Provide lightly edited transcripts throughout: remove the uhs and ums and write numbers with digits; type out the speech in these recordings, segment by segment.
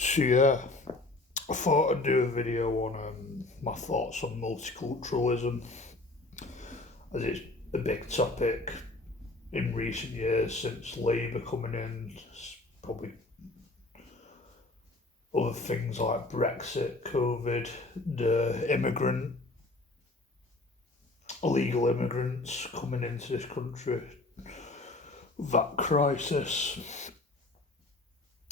So yeah, I thought I'd do a video on my thoughts on multiculturalism, as it's a big topic in recent years since Labour coming in. Probably other things like Brexit, COVID, the illegal immigrants coming into this country, that crisis.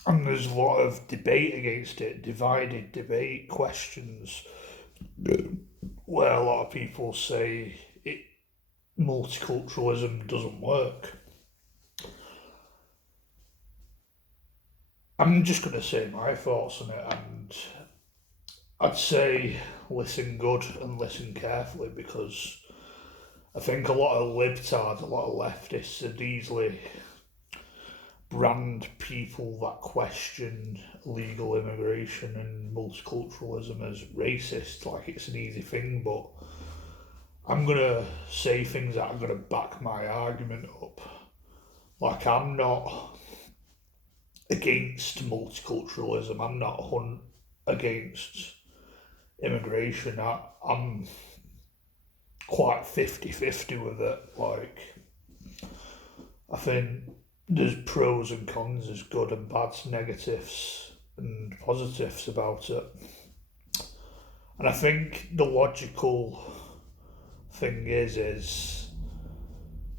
And there's a lot of debate against it, divided debate, questions, where a lot of people say multiculturalism doesn't work. I'm just going to say my thoughts on it, and I'd say listen good and listen carefully, because I think a lot of libtards, a lot of leftists would easily brand people that question legal immigration and multiculturalism as racist, like it's an easy thing, but I'm going to say things that are going to back my argument up. Like, I'm not against multiculturalism, I'm not against immigration. I'm quite 50-50 with it. Like, I think there's pros and cons, there's good and bad, negatives and positives about it. And I think the logical thing is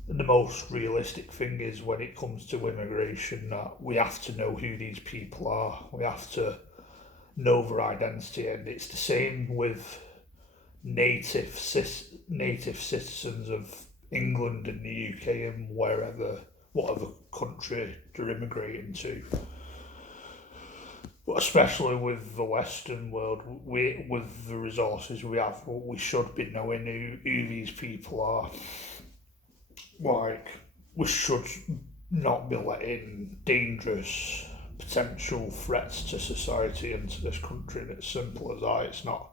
the most realistic thing is, when it comes to immigration, that we have to know who these people are. We have to know their identity, and it's the same with native citizens of England and the UK and whatever country they're immigrating to. But especially with the Western world, with the resources we have, we should be knowing who these people are. Like, we should not be letting dangerous potential threats to society into this country. And it's simple as that. It's not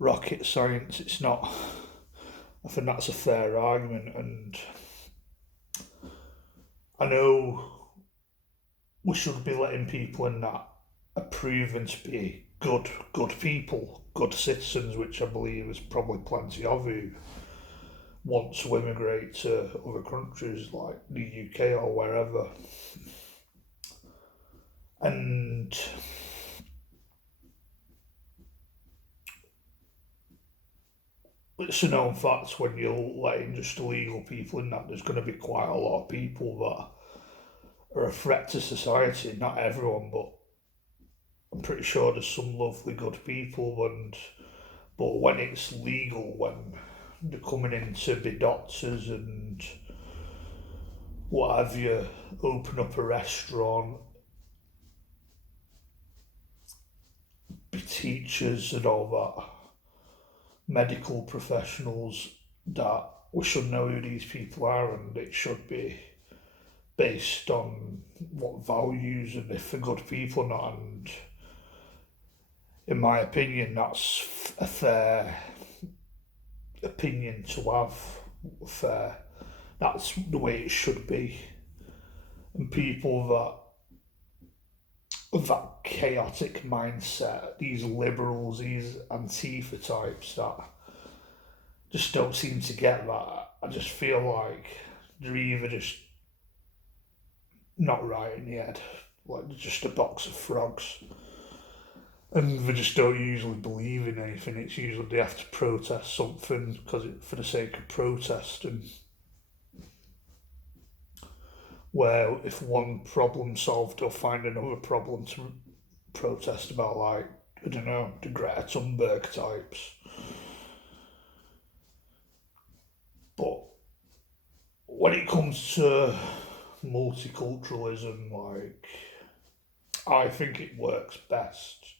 rocket science. It's not. I think that's a fair argument, and I know we should be letting people in that are proven to be good people, good citizens, which I believe is probably plenty of, who want to immigrate to other countries like the UK or wherever. And it's a known fact, when you're letting just illegal people in, that there's going to be quite a lot of people that are a threat to society. Not everyone, but I'm pretty sure there's some lovely good people. But when it's legal, when they're coming in to be doctors and what have you, open up a restaurant, be teachers and all that, medical professionals, that we should know who these people are, and it should be based on what values and if they're good people or not. And in my opinion, that's a fair opinion to have. Fair. That's the way it should be. And people that chaotic mindset, these liberals, these Antifa types that just don't seem to get that. I just feel like they're either just not right in the head, like they're just a box of frogs. And they just don't usually believe in anything. It's usually they have to protest something for the sake of protest. And where if one problem solved, they'll find another problem to protest about, like, I don't know, the Greta Thunberg types. But when it comes to multiculturalism, like, I think it works best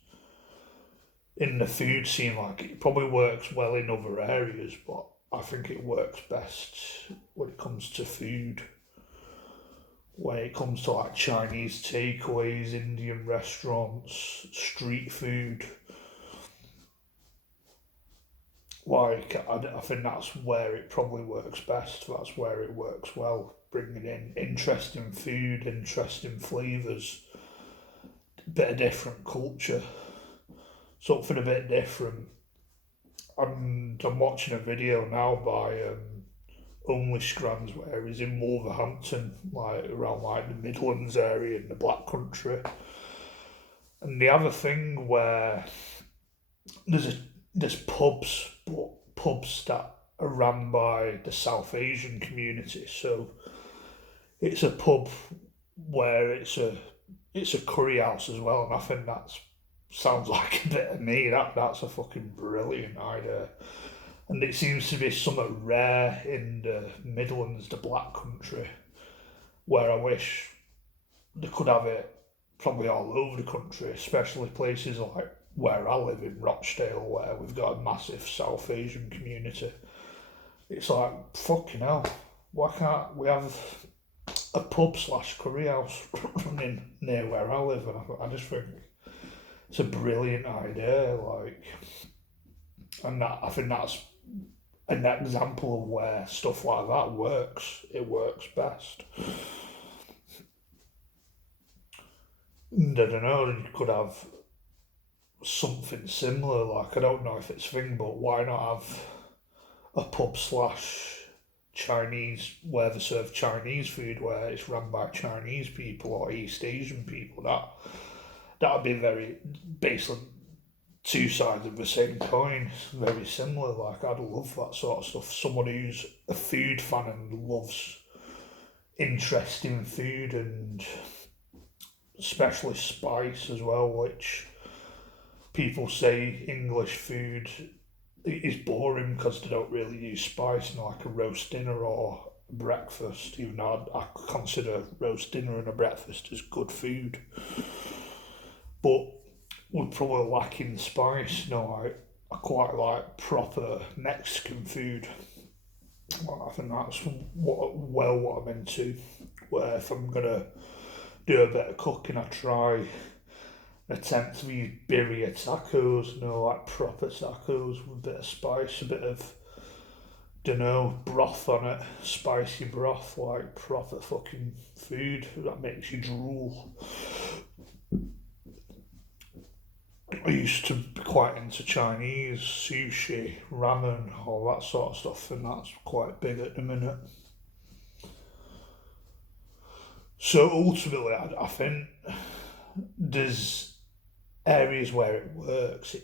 in the food scene. Like, it probably works well in other areas, but I think it works best when it comes to food. When it comes to like Chinese takeaways, Indian restaurants, street food, like, I think that's where it probably works best. That's where it works well, bringing in interesting food, interesting flavours, bit of different culture, something a bit different. And I'm watching a video now by Only Scrans where he's in Wolverhampton, like around like the Midlands area in the Black Country. And they have a thing where there's pubs, but pubs that are run by the South Asian community. So it's a pub where it's a curry house as well, and I think that's sounds like a bit of me. That's a fucking brilliant idea. And it seems to be somewhat rare in the Midlands, the Black Country, where I wish they could have it probably all over the country, especially places like where I live in Rochdale, where we've got a massive South Asian community. It's like, fucking hell, why can't we have a pub slash curry house running near where I live? And I just think it's a brilliant idea, like, and that I think that's an example of where stuff like that works. It works best. And I don't know, you could have something similar, like, I don't know if it's a thing, but why not have a pub slash Chinese where they serve Chinese food, where it's run by Chinese people or East Asian people? That'd be very basically two sides of the same coin, very similar. Like, I'd love that sort of stuff. Someone who's a food fan and loves interesting food, and especially spice as well, which people say English food is boring because they don't really use spice in like a roast dinner or a breakfast, even though I consider roast dinner and a breakfast as good food. But we're probably lacking spice. I quite like proper Mexican food. Well, I think that's what I'm into. Where if I'm gonna do a bit of cooking, I try attempt these birria tacos, like proper tacos with a bit of spice, a bit of broth on it, spicy broth, like proper fucking food that makes you drool. I used to be quite into Chinese, sushi, ramen, all that sort of stuff, and that's quite big at the minute. So ultimately, I think there's areas where it works.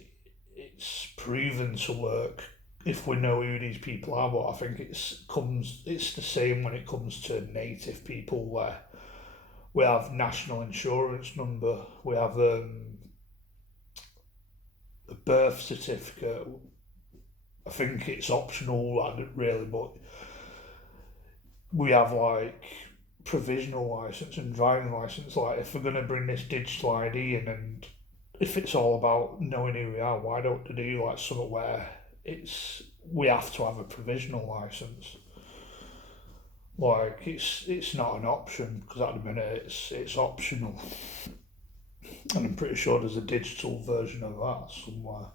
It's proven to work if we know who these people are. But I think it's the same when it comes to native people, where we have national insurance number, we have a birth certificate. I think it's optional, really, but we have like provisional license and driving license. Like, if we're gonna bring this digital ID in, and if it's all about knowing who we are, why don't they do like something where we have to have a provisional license? Like, it's not an option, because at the minute it's optional, and I'm pretty sure there's a digital version of that somewhere.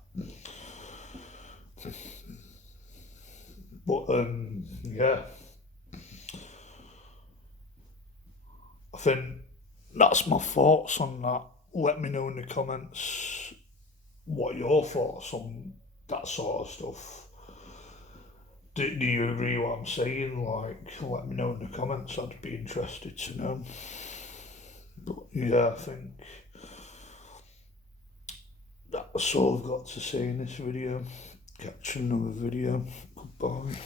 But yeah, I think that's my thoughts on that. Let me know in the comments what your thoughts on that sort of stuff. Do you agree with what I'm saying? Like, let me know in the comments. I'd be interested to know. But yeah, I think that's all I've got to say in this video. Catch another video. Goodbye.